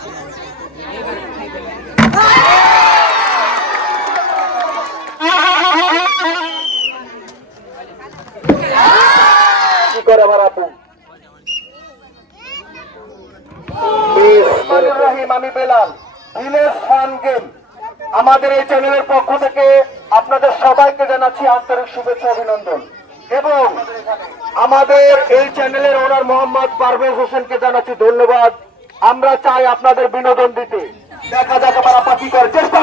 কি আমি Belal village fun game. আমাদের এই চ্যানেলের পক্ষ থেকে আপনাদের সবাইকে জানাচ্ছি আন্তরিক শুভেচ্ছা অভিনন্দন। এবং আমাদের এই চ্যানেলের ওনার মোহাম্মদ পারভেজ হোসেনকে জানাচ্ছি ধন্যবাদ। আমরা চাই আপনাদের বিনোদন দিতে। দেখা যাক আমার কি করে চেষ্টা!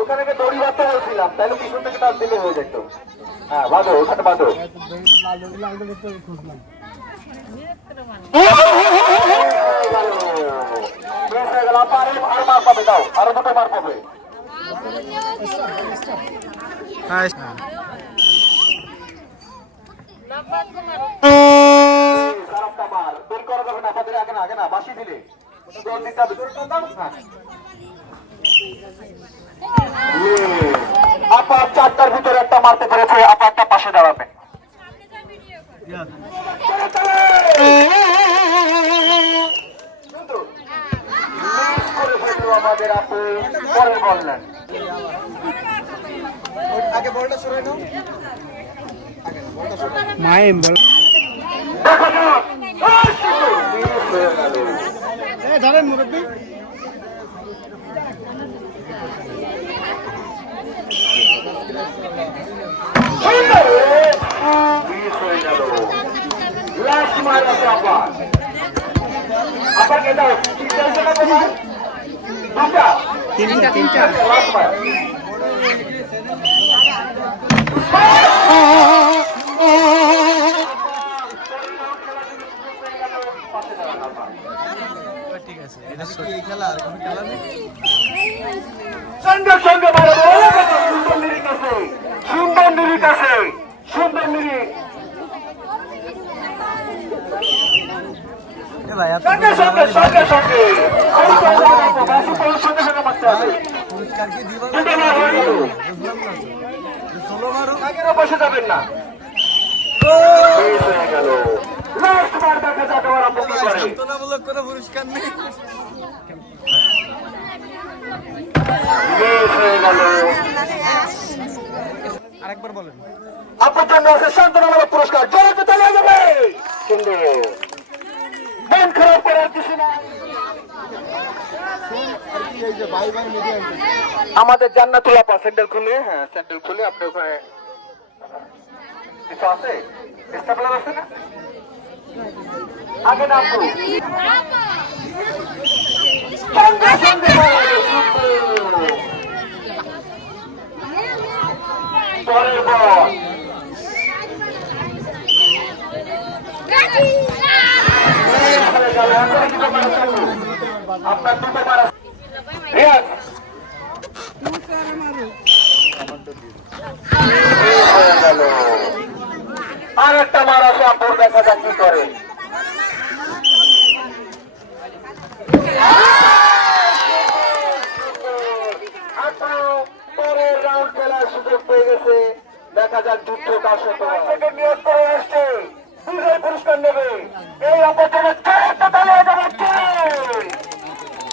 ওখানে তাহলে দিলে হয়ে হ্যাঁ ওখানে মার পাবে, দাও। আরও দুটো মার পাবে। খারাপটা মার বের করা যাবে না আপনাদের আগে না আগে না বাসি দিলে জল দিতে হবে জোরে টান দাও। হ্যাঁ। ইয়ে, আপা চারটার ভিতরে একটা মারতে পেরেছে আপা একটা পাশে দাঁড়াবে কিন্তু miss করে ফেলল আমাদের আপু পরে বললেন মাইম বল। ধরেন মুরব্বী। সুন্দর মিস হয়ে গেল লাস্ট মার আছে আপা আপাকে দাও কি চাইছে না তোমার দুটা তিনটা তিনটা লাস্ট মার ঠিক আছে এটা এই খেলা আর কোনো খেলা নেই সঙ্গে সঙ্গে সুন্দর নিরিক আছে সুন্দর নিরিক আছে সুন্দর ভাই এত সঙ্গে সঙ্গে সঙ্গে সঙ্গে আমি তো জানি, বাসু তো সঙ্গে সঙ্গে কি করে সান্ত্বনামূলক কোনো পুরস্কার নেই শেষ গেল আরেকবার বলেন। আপনার জন্য আছে শান্তনামূলক পুরস্কার। জোরে তো তালিয়ে যাবে। সুন্দর। মন খারাপ করার কিছু নাই। আমাদের জান্নাতুল আপা স্যান্ডেল খুলে হ্যাঁ স্যান্ডেল খুলে আপনি ওখানে কিছু আছে? স্টেপলার আছে না? আগে না আপু সঙ্গে সঙ্গে মারা সুন্দর। পরের বল আপনার দুটো মারা রিয়াজ হয়ে গেল। আর একটা মার আছে আপুর দেখা যাক কি করে আপু পরের রাউন্ড খেলার সুযোগ পেয়ে গেছে দেখা যাক যুদ্ধ কার সাথে হয়। থেকে নিয়োগ করে আসছে বিজয় পুরস্কার নেবে এই অপরজনের চারটা তালে যাবে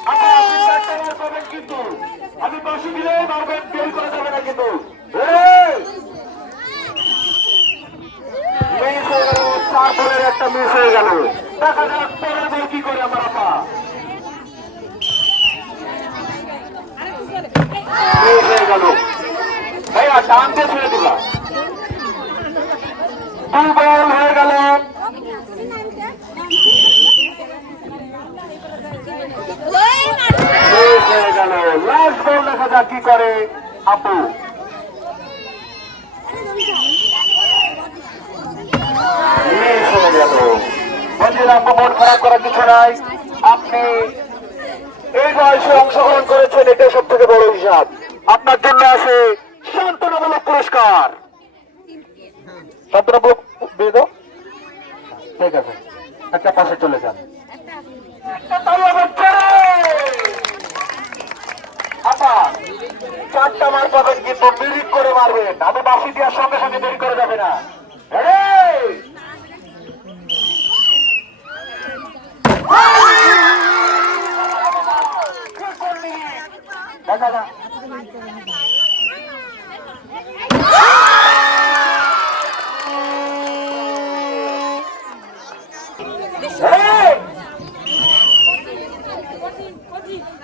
আমার আপনি চারটা বার করবেন কিন্তু আমি বাসি দিলে মারবেন দেরি করা যাবে না কিন্তু এই! মিস হয়ে গেল চার বলের একটা মিস হয়ে গেল দেখা যাক পরের বল কি করে আমার আপা মিস হয়ে গেল দিয়ে ছেড়ে দিলা। দুই বল হয়ে গেল? কি করে আপু। মন খারাপ করার কিছু নাই। আপনি এই বয়সে অংশগ্রহণ করেছেন এটা সব থেকে বড় হিসাব। আপনার জন্য আছে পুরস্কার সান্ত্বনামূলক দিয়ে দাও। ঠিক আছে। একটা পাশে চলে যান! আপা চারটা মার পাবেন কিন্তু মিরিট করে মারবেন আমি বাসি দেওয়ার সঙ্গে সঙ্গে দেরি করে যাবে না? কি দেখা যাক। Hey!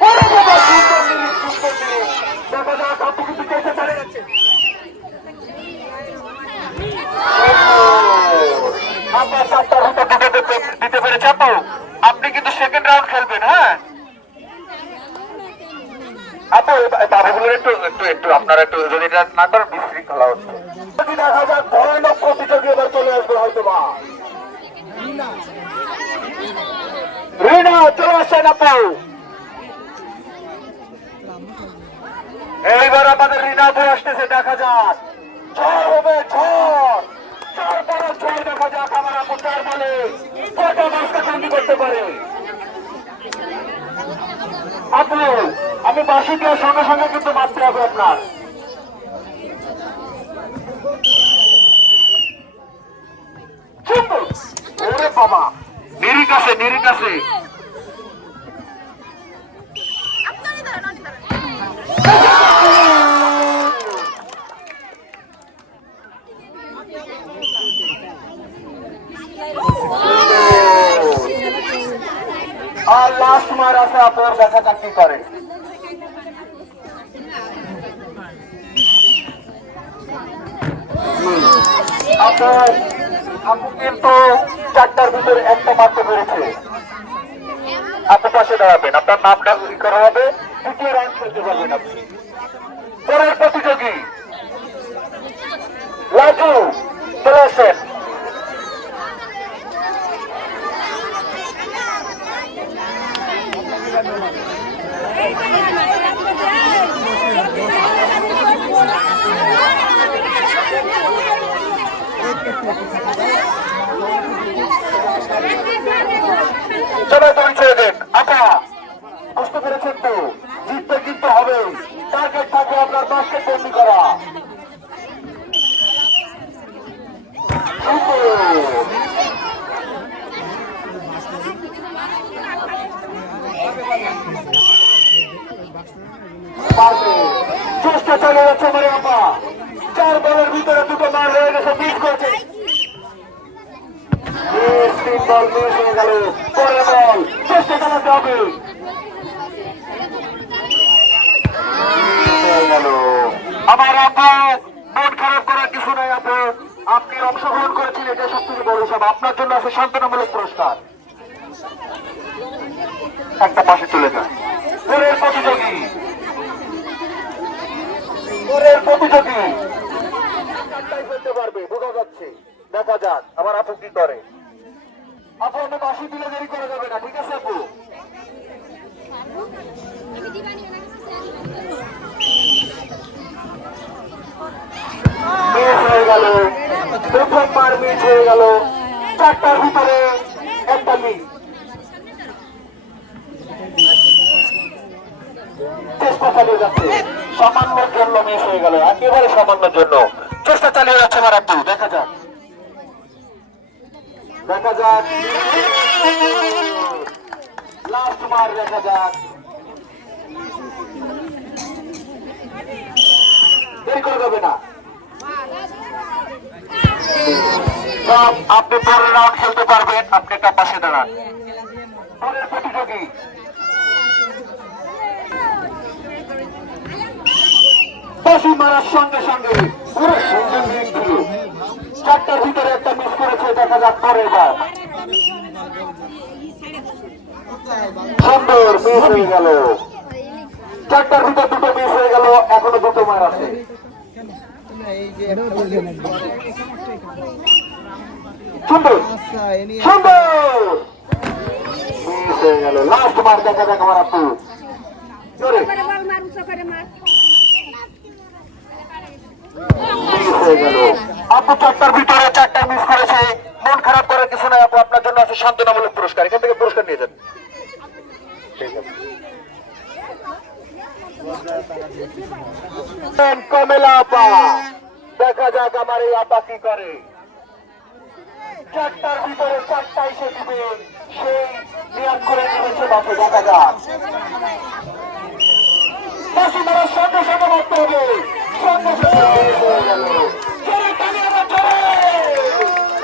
ওরে বাবা, সুন্দর মিরিট, সুন্দর মিরিট। দেখা যাক, আপু কিন্তু চেষ্টা চালিয়ে যাচ্ছে। আপনার চারটার ভিতর দিতে দিতে- দিতে পেরেছে আপু আপনি কিন্তু সেকেন্ড রাউন্ড খেলবেন হ্যাঁ আপু বাবুগুলোর একটু আপনারা একটু যদি এটা না করেন, বিশৃঙ্খলা হচ্ছে। দেখা যাক এবার চলে আসবে হয়তো রিনা, চলে আসতেছে, দেখা যাক। ঝড় হবে, ঝড়। চার বড় ঝড় দেখা যাক আমার আপু, চার বলে কটা মাছটা করতে পারে? আপু আমি বাসি দেওয়ার সঙ্গে সঙ্গে কিন্তু মারতে হবে আপনার। আর লাস্ট মার আছে আপনার দেখা কি করে। আপনার আপু কিন্তু চারটার ভিতরে একটা মাত্র পেরেছে আপনি পাশে দাঁড়াবেন, আপনার নামটা ই করা হবে, দ্বিতীয় রাউন্ড খেলতে পারবেন আপনি। পরের প্রতিযোগী, লাজু চলে আসেন সবাই ছেড়ে দেন। আপা বুঝতে পেরেছেন তো জিততে কিন্তু হবে। টার্গেট থাকবে আপনার বাস্কেট বন্দি করা। চেষ্টা চালিয়ে যাচ্ছে আপা। চার বলের ভিতরে দুটো মার হয়ে গেছে মিস করেছে। তিন বল মিস হয়ে গেল পরে বল চেষ্টা চালাতে হবে। আমার আপু, মন খারাপ করার কিছু নাই আপু। আপনি অংশগ্রহণ করেছেন এটা সব থেকে বড় হিসাব। আপনার জন্য আছে সান্ত্বনামূলক পুরস্কার। একটা পাশে চলে যান। পরের প্রতিযোগী। পরের প্রতিযোগী। পারবে, বোঝা যাচ্ছে। দেখা যাক আমার আপু কি করে। আপু বাসি দিলে দেরি করা যাবে না, ঠিক আছে আপু? একটা চেষ্টা চালিয়ে যাচ্ছে। জন্য হয়ে গেল, একেবারে সামান্যর জন্য। চেষ্টা চালিয়ে যাচ্ছে আমার আপু দেখা যাক। দেখা যাক। লাস্ট বার দেখা যাক। দেরি করে যাবে না। আপনি পরের রাউন্ড খেলতে পারবেন। আপনি একটা পাশে দাঁড়ান। পরের প্রতিযোগী। মারার সঙ্গে সঙ্গে পুরো চারটার ভিতরে একটা মিস করেছে দেখা যাক পরের সুন্দর, মিস হয়ে গেল। চারটার ভিতর দুটো মিস হয়ে গেল, এখনও দুটো মার আছে। হয়ে গেল। লাস্ট মার, দেখা যাক আপু। আপু চারটার ভিতরে চারটা মিস করেছে। মন খারাপ করার কিছু নাই, আপু। আপনার জন্য আছে সান্ত্বনামূলক পুরস্কার। এখান থেকে পুরস্কার নিয়ে যান। কমেলা আপা, দেখা যাক আমার এই আপা কি করে। চারটার ভিতরে চারটা এসে দিবে, সেই নিয়াদ করে বাপে, দেখা যাক। সঙ্গে সঙ্গে মারতে হবে। সঙ্গে সঙ্গে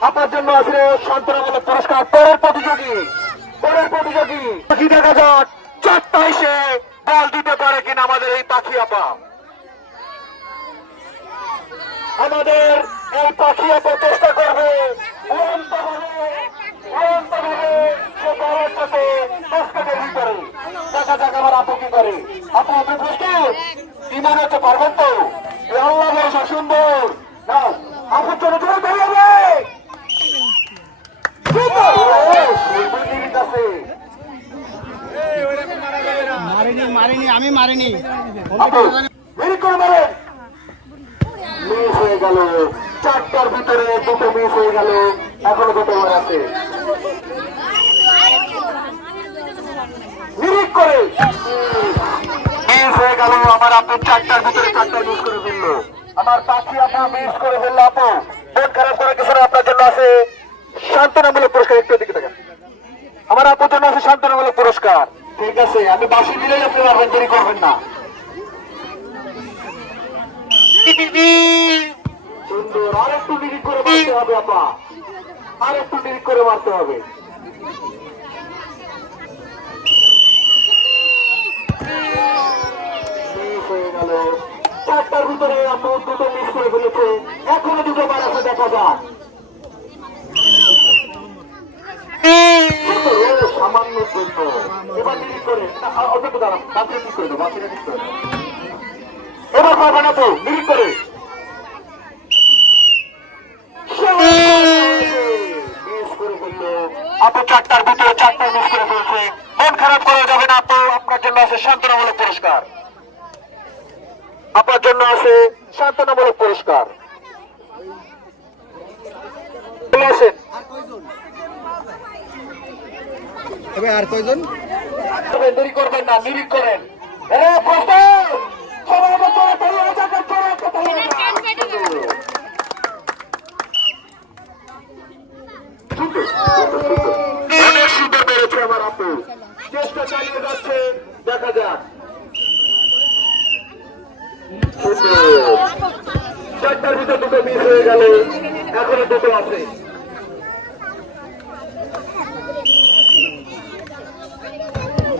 আপনার জন্য আছে সান্ত্বনামূলক পুরস্কার, পরের প্রতিযোগী পরের প্রতিযোগী। পাখি দেখা যাক চারটা এসে বল দিতে পারে কিনা আমাদের এই পাখি আপা। আমাদের এই পাখি আপা চেষ্টা করবে। প্রস্তুত? ইমান পারবেন তো? সুন্দর। আপুর জন্য সুন্দর ও, সুন্দর জিনিস আছে। মারিনি মারিনি আমি মারিনি করে মিস হয়ে গেল চারটার ভিতরে দুটো মিস হয়ে গেল এখনও দুটো বার আছে করে মিস হয়ে গেল আমার আপু চারটার ভিতরে চারটা মিস করে ফেলল আমার পাখি আপু মিস করে ফেলল, আপু। মন খারাপ করার কিছু আপনার জন্য আছে। সান্ত্বনামূলক পুরস্কার, একটু দিকে দেখেন। আমার আপুর জন্য আছে সান্ত্বনামূলক পুরস্কার। ঠিক আছে আমি বাসি দিলেই আপনি পারবেন দেরি করবেন না। এখনও দুটো বার আছে, দেখা যাক সুন্দর, ও, আপু চারটার ভিতরে চারটা মিস করে ফেলছে মন খারাপ করা যাবে না আপু আপনার জন্য আছে সান্ত্বনামূলক পুরস্কার। আপনার জন্য আছে সান্ত্বনামূলক পুরস্কার। আসেন। তবে আর কয়জন? দেরি করবেন না নিরিক করেন। চেষ্টা চালিয়ে যাচ্ছে দেখা যাক। চারটার ভিতর দুটো মিস হয়ে গেল এখনও দুটো আছে।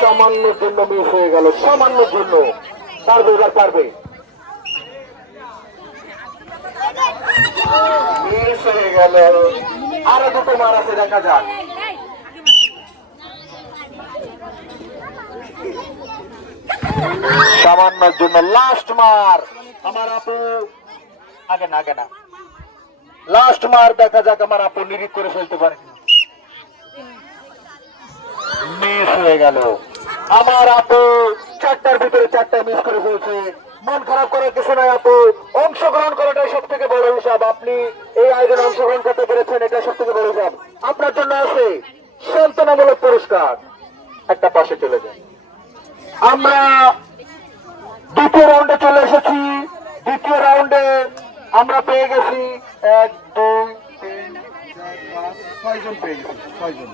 সামান্য জন্য মিস হয়ে গেল, সামান্য জন্য। পারবে, এবার পারবে। আরও দুটো মার আছে, দেখা যাক। সামান্যর জন্য লাস্ট মার। আমার আপু, আগে না আগে না। লাস্ট মার, দেখা যাক আমার আপু নিরিক করে ফেলতে পারে কিনা। মিস হয়ে গেল। আমার আপু চারটার ভিতরে চারটা মিস করে ফেলছে। মন খারাপ করার কিছু নয় আপু। অংশগ্রহণ করাটাই সব থেকে বড় হিসাব। আপনি এই আয়োজনে অংশগ্রহণ করতে পেরেছেন, এটা সব থেকে বড় হিসাব। আপনার জন্য আছে সান্ত্বনামূলক পুরস্কার। একটা পাশে চলে যান। আমরা দ্বিতীয় রাউন্ডে চলে এসেছি। দ্বিতীয় রাউন্ডে আমরা পেয়ে গেছি এক, দুই, তিন, চার, পাঁচ ছয়জন পেয়ে গেছি। ছয়জন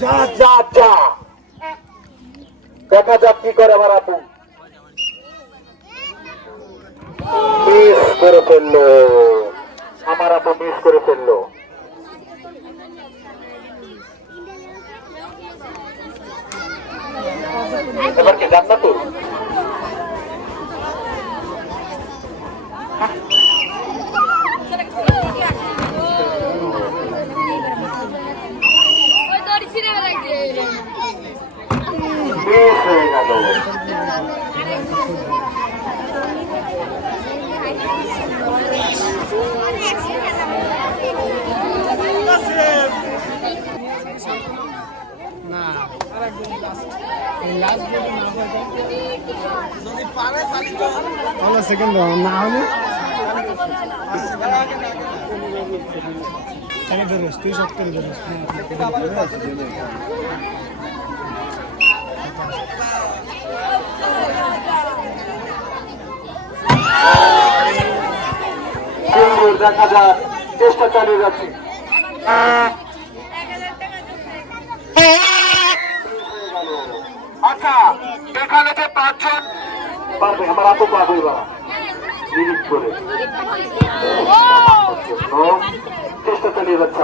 যা যা যা। দেখা যাক কি করে আমার আপু। মিস করে ফেলল। আমার আপু মিস করে ফেলল। এবার কি জান্নাত ওই দড়ি ছিঁড়ে বেড়াইছে মিস হয়ে গেল না না সেকেন্ড না হলে তাহলে বেরোস তুই সব করে বেরোস সুন্দর দেখা যাক চেষ্টা চালিয়ে যাচ্ছি। আচ্ছা এখানে যে পাঁচজন পারবে আমার আপু পারবে বাবা। করে। চেষ্টা চালিয়ে যাচ্ছে।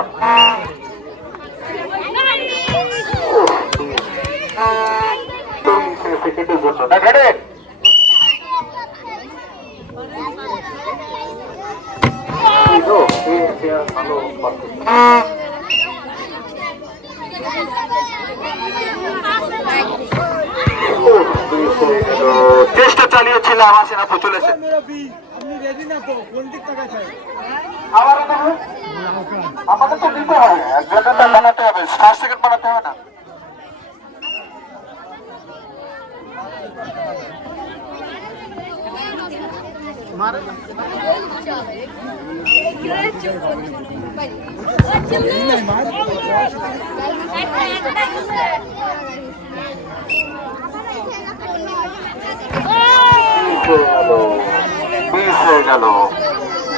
সেকেন্ডের জন্য না ঘাটে ভালো চেষ্টা চালিয়েছিলাম আসেন আপু চলেছে আপনি রেডি না তো? কোন দিক টাকায় চাই আবার দেবো? আমাদের তো দিতে হবে একজনের তো বানাতে হবে ফার্স্ট সেকেন্ড বানাতে হবে না মিস হয়ে গেল মিস হয়ে গেল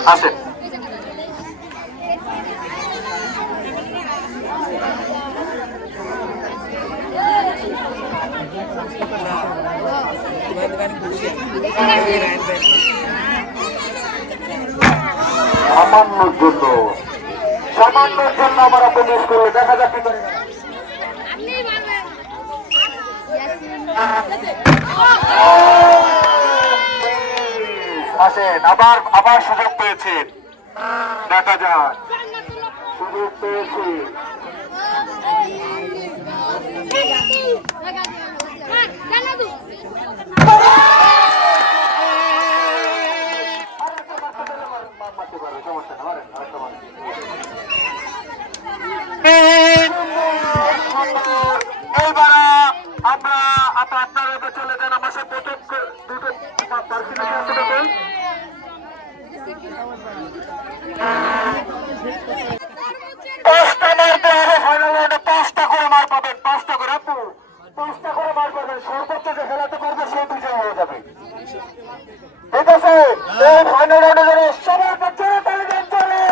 আসেন সামান্যর জন্য সামান্যর জন্য আমার আপনি মিস দেখা যাক কি করে। আসেন আবার আবার সুযোগ পেয়েছেন দেখা যাক। সুযোগ পেয়েছি। আমরা আপনার আপনারা চলে যান আমার সাথে দুটো পাঁচটা করে মার পাবেন পাঁচটা করে পাঁচটা করে মার পাবেন সর্বোচ্চ যে খেলাতে পারবে সে বিজয় হয়ে যাবে। ঠিক আছে? এই ফাইনাল রাউন্ডে যারা সবার পক্ষে তালে দেন চলে না।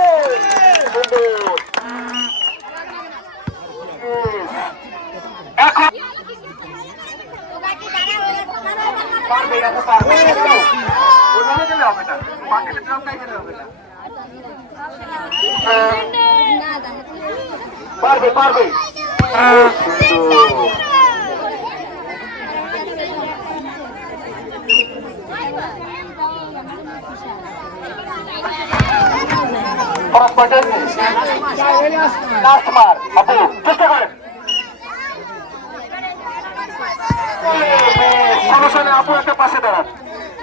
পারবে পারবে। খরচ কয়টা লাস্ট মার আপু চেষ্টা করেন সমস্যা আপু একটা পাশে দাঁড়ান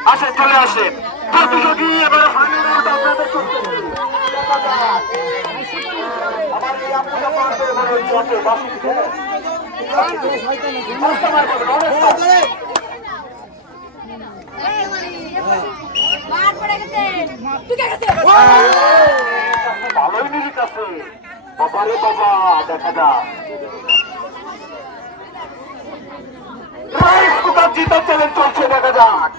আসেন চলে আসেন প্রতিযোগী এবারে ফাইনাল রাউন্ড আপনাদের হ্যাঁ? মার পড়ে গেছে তুই কে গেছে ভালোই নিরিখ আছে। বাবা রে বাবা, দেখা যাক। রাইস কুকার জিতার চ্যালেঞ্জ দেখা যাক।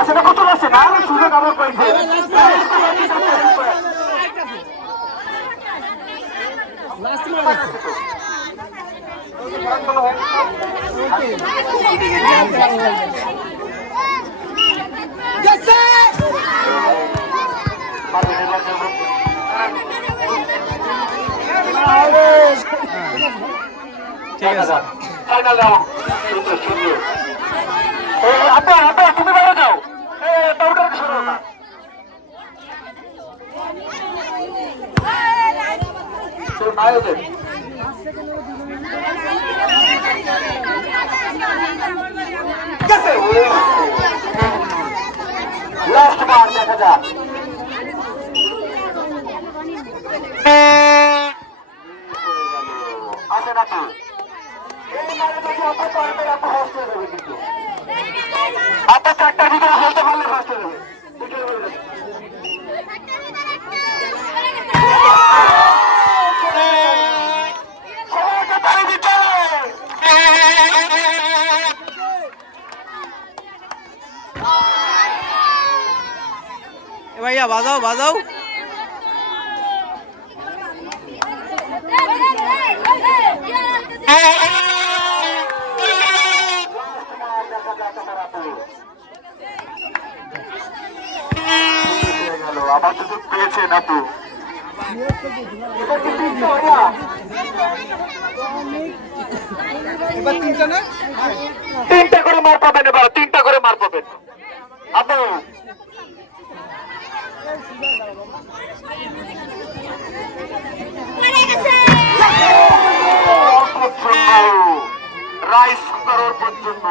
আসলে কত আছে না সুযোগ আমার পাইছে লাস্ট মার ঠিক আছে ফাইনাল রাউন্ড সুন্দর সুন্দর এই আপা আপা তুমি বাইরে যাও এই দৌড়টা সরো না নায়কের লাস্ট বার দেখা যাক। আসে নাকি? এই মারে যদি আপা পারবে আপা হোস্ট হয়ে যাবে। কিন্তু আপা চারটা ভিতরে খেলতে পারলে হোস্ট হয়ে ভাইয়া বাজাও বাজাও। আবার শুধু পেয়েছে না? তো এবার তিনটা তিনটা করে মার পাবেন এবার তিনটা করে মার পাবেন। আপু রাইস কুকারের পর্যন্ত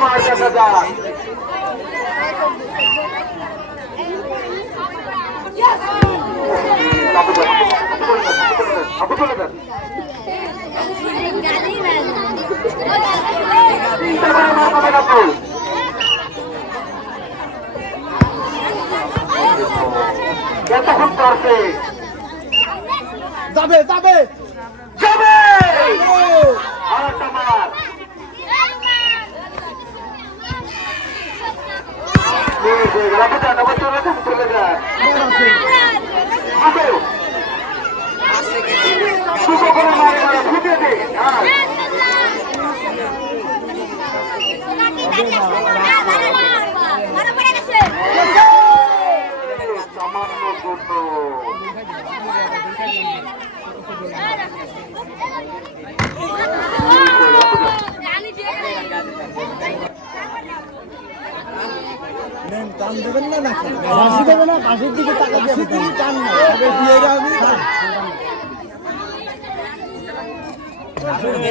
মার দেখা যাক আপু চলে যান, আপু চলে কতক্ষণ করছে যাবে যাবে। যাবে! আর একটা মার। চলে। আপু, দুটো করে মারে মারে ফুটে দে হ্যাঁ সামান্য দুটো টান দেবেন না নাকি বাসি টান না দিয়ে আমি আপনাদের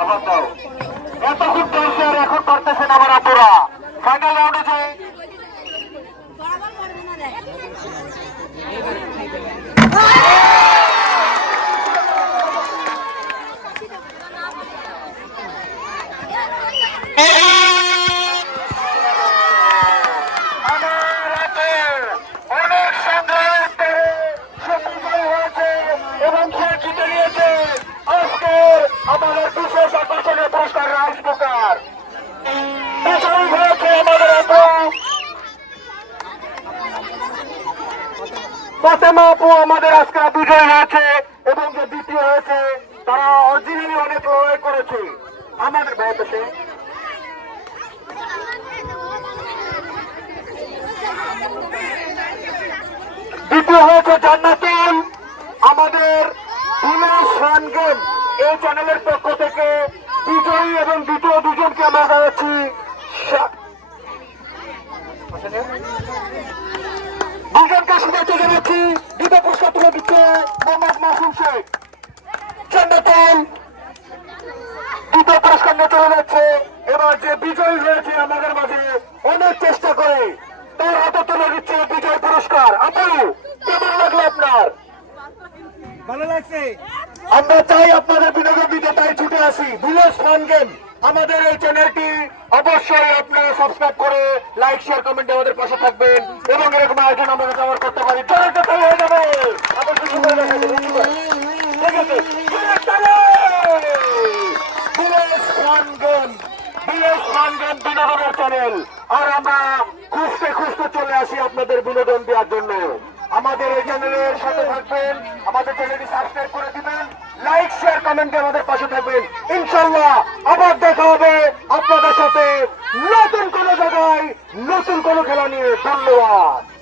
আবার দাও এতক্ষণ আর এখন করতেছেন আবার আপুরা। ফাইনাল রাউন্ডে আমার হাতের অনেক সংগ্রামের পরে সে বিজয়ী হয়েছে এবং ফাতেমা আপু আমাদের আজকে বিজয় হয়েছে এবং যে দ্বিতীয় হয়েছে, তারা অরিজিনালি অনেক লড়াই করেছে। আমাদের দেশে দ্বিতীয় হয়েছে জান্নাতুল। আমাদের রান গেম এই চ্যানেলের পক্ষ থেকে বিজয়ী এবং দ্বিতীয় দুজনকে আমরা জানাচ্ছি। সা- দুজনকে শুভেচ্ছা জানাচ্ছি দ্বিতীয় পুরস্কার তুলে দিচ্ছে মোহাম্মদ মাসুম শেখ। জান্নাতুল দ্বিতীয় পুরস্কার নিয়ে চলে যাচ্ছে। এবার যে বিজয়ী হয়েছে আমাদের মাঝে অনেক চেষ্টা করে তার হাতে তুলে দিচ্ছে বিজয় পুরস্কার। আপু কেমন লাগল আপনার? ভালো লাগছে। আমরা চাই আপনাদের বিনোদন দিতে তাই ছুটে আসি। Village fun game. আমাদের এই চ্যানেলটি অবশ্যই আপনারা সাবস্ক্রাইব করে লাইক শেয়ার কমেন্টে আমাদের পাশে থাকবেন এবং এরকম আয়োজন আমরা কভার করতে পারি। চ্যানেলটা তাই হয়ে যাবে। ঠিক আছে বিনোদনের চ্যানেল। আর আমরা খুঁজতে খুঁজতে চলে আসি আপনাদের বিনোদন দেওয়ার জন্য। আমাদের এই চ্যানেলের সাথে থাকবেন, আমাদের চ্যানেলটি সাবস্ক্রাইব করে দিবেন লাইক শেয়ার কমেন্টে আমাদের পাশে থাকবেন। ইনশাল্লাহ আবার দেখা হবে আপনাদের সাথে। নতুন কোনো জায়গায় নতুন কোনো খেলা নিয়ে। ধন্যবাদ।